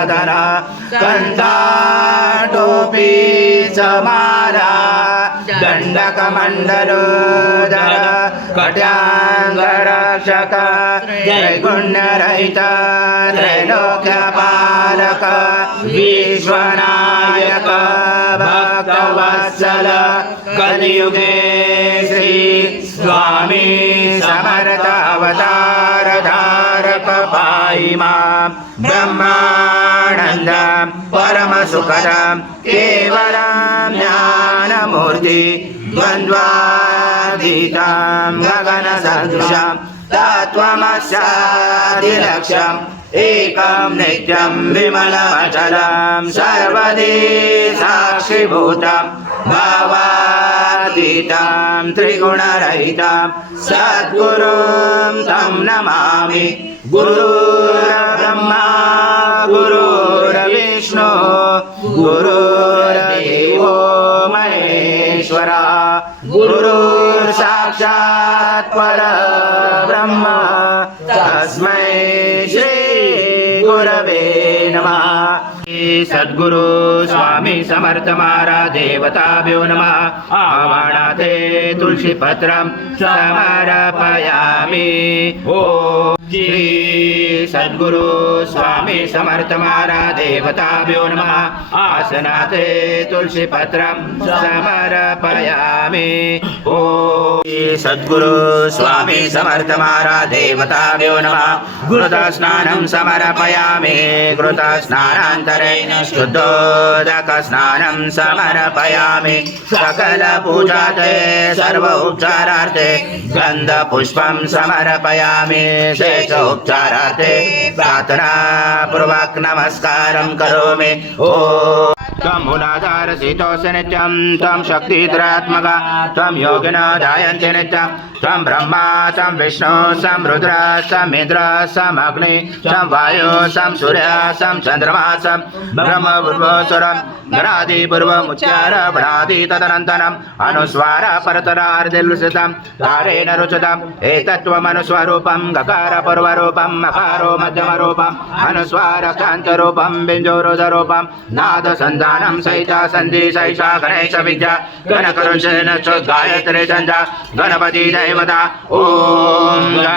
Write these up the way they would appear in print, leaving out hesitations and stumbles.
वदन कंठाटोपी समारा दंडकमंडलोदर कट्यांगरक्षक त्रैगुण्यरहित त्रैलोक्यपालक विश्वनायक भक्तवत्सल कलियुगे श्री स्वामी समर्थ अवतार धारक पाहि मां ब्रह्मानंद परम सुखद केवल ज्ञानमूर्ति द्वन्द्वातीतं गगन सदृशं तत्त्वमस्यादिलक्ष्यम् एकं नित्यं विमलमचलं सर्वदि साक्षिभूतं भावातीतं त्रिगुणरहितं सद्गुरुं तं नमामि गुरुर्ब्रह्मा गुरुर्विष्णु गुरुर्देवो महेश्वरा गुरुर्साक्षात् परब्रह्म तस्मै श्री गुरवे नमः। सद्गुरु स्वामी समर्थ महाराज देवताभ्यो नमः। आवाहनाथे तुलसी पत्रं समर्पयामि। ओम श्री सद्गुरु स्वामी समर्थ महाराज देवताभ्यो नमः। आसनाथे तुलसी पत्रं समर्पयामि। ओम सद्गुरु स्वामी समर्थ महाराज देवताभ्यो नमः। घृतस्नानं समर्पयामि। घृतस्नानान्तरेण शुद्धोदकस्नानं समर्पयामि। सकलपूजाते सर्व उपचारार्थे गन्धपुष्पं समर्पयामि। शेषोपचारार्थे प्रार्थनापूर्वक नमस्कारं करोमि। ॐ त्वं मूलाधारसितोऽसि नित्यं त्वं शक्तिधरात्मका त्वं योगिनो जायन्ति नित्यं त्वं ब्रह्मा त्वं विष्णु त्वं रुद्र त्वं इन्द्र त्वं अग्नि त्वं वायु त्वं सूर्य त्वं चन्द्रमा त्वं ब्रह्मपूर्वस्वरं गणादिपूर्वमुच्चार बणादि तदनन्तरम् अनुस्वार परतरार्धिर्विसृतं तारेण रुचितम् एतत्त्वमनुस्वरूपं गकारपूर्वरूपं मकारो मध्यमरूपम् अनुस्वारकान्तरूपं बिञ्जोरुदरूपं नादसन्धानं सहिता सन्धि सहिषा गणेश विद्या गणकरुषेण गायत्री चन्द्र गणपति देवता। ॐ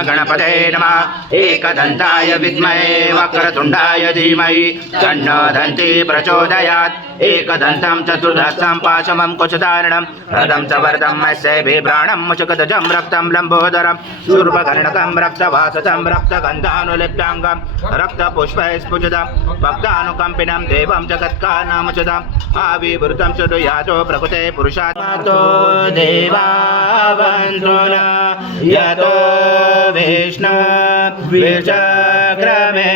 गणपते नमः। एकदन्ताय विद्महे वक्रतुण्डाय धीमहि तन्नो दन्ती प्रचोदयात्। एकदन्तं चतुर्दशं पाशमं कुशधारणं रथं च वरदं मत्स्य बिभ्राणं मुचकध्वजं रक्तं लम्बोदरं शूर्पकर्णकं रक्तवाससं रक्तगन्धानुलिप्ताङ्गं रक्तपुष्पैस्फुटं भक्तानुकम्पिनं देवं जगत्कारणमुचितम् आविवृतं सुयातो प्रकृते पुरुषात्मातो देवावन्तु न यतो विष्णु विचक्रमे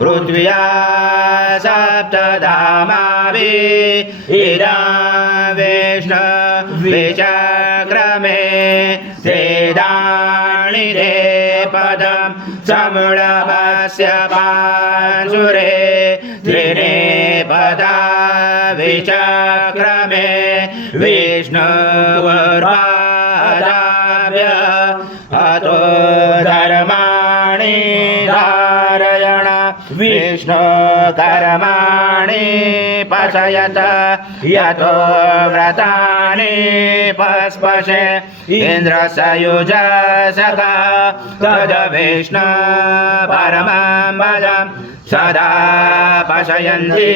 पृथ्व्या सप्तधामावि इरा विष्णु विचक्रमे त्रिदाणि दे पदं समुळवस्य पांसुरे त्रिने पदा विचक्रमे विष्णुर्पादाभ्य अतो धर्माणि धारयण विष्णु कर्माणि पशयत यतो व्रतानि पस्पशे इन्द्रसयुजसका तद विष्णु परमं भजं सदा पशयन्ति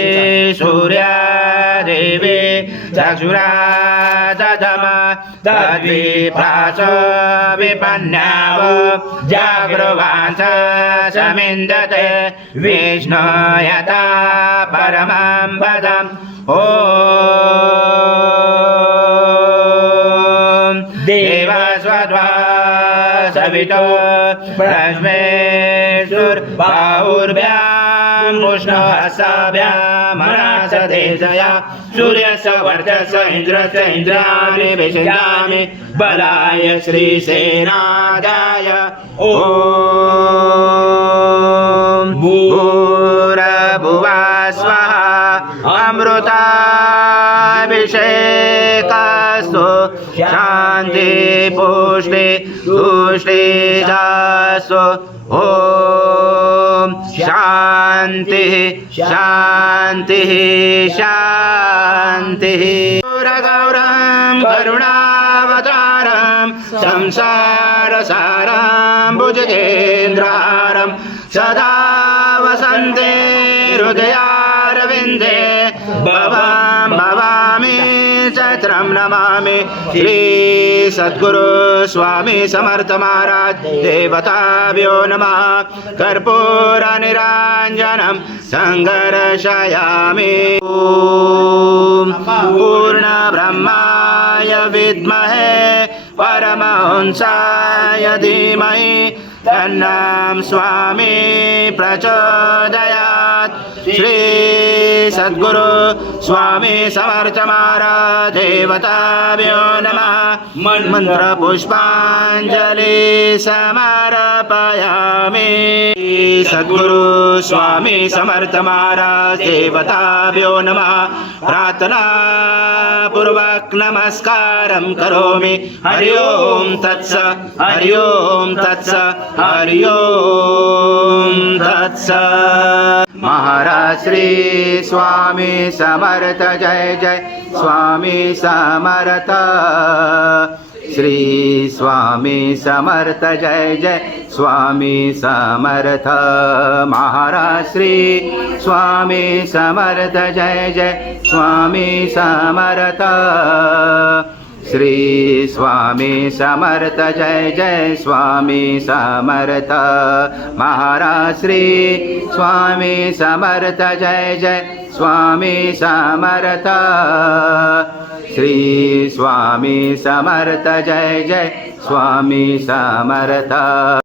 सूर्यदेवी चक्षुरादधम तद्विप्रासो विपन्नाव जागृवांस समिन्दते विष्णु यथा परमं पदम्। ॐ देवस्वत्वा सवितो ब्रह्मेशुर्बाहुर्भ्यां कृष्णहस्ताभ्यां मनसदेशया सूर्यस्य वर्चस्य इन्द्रस्य इन्द्राणि विषयामि बलाय श्रीसेनादाय। ॐ भूर्भुवः स्वः अमृताभिषेकस्तु शान्ति पुष्टि तुष्टिजास्तु। ॐ शान्ति शान्तिः शान्तिः शान्तिः गौरं करुणावतारं संसारसारं भुजगेन्द्रहारं सदा वसन्ते हृदयारविन्दे भवां भवामि चैत्रं नमामि श्री सद्गुरु स्वामी समर्थ महाराज देवताभ्यो नमः कर्पूर निराञ्जनं सङ्गर्षयामि ॐ पूर्ण ब्रह्माय विद्महे परमहंसाय धीमहि तन्नं स्वामी प्रचोदयात् श्री सद्गुरु स्वामी समर्थ महाराज देवताभ्यो नमः मंत्र पुष्पांजलि समर्पयामि सद्गुरु स्वामी समर्थ महाराज देवताभ्यो नमः प्रार्थना पूर्वक नमस्कारं करोमि हरि ओम तत्स हरि ओम तत्स हरि ओम तत्स महाराज श्री स्वामी समर्थ जय जय स्वामी समर्थ श्री स्वामी समर्थ जय जय स्वामी समर्थ महाराज श्री स्वामी समर्थ जय जय स्वामी समर्थ श्री स्वामी समर्थ जय जय स्वामी समर्थ महाराज श्री स्वामी समर्थ जय जय स्वामी समर्थ श्री स्वामी समर्थ जय जय स्वामी समर्थ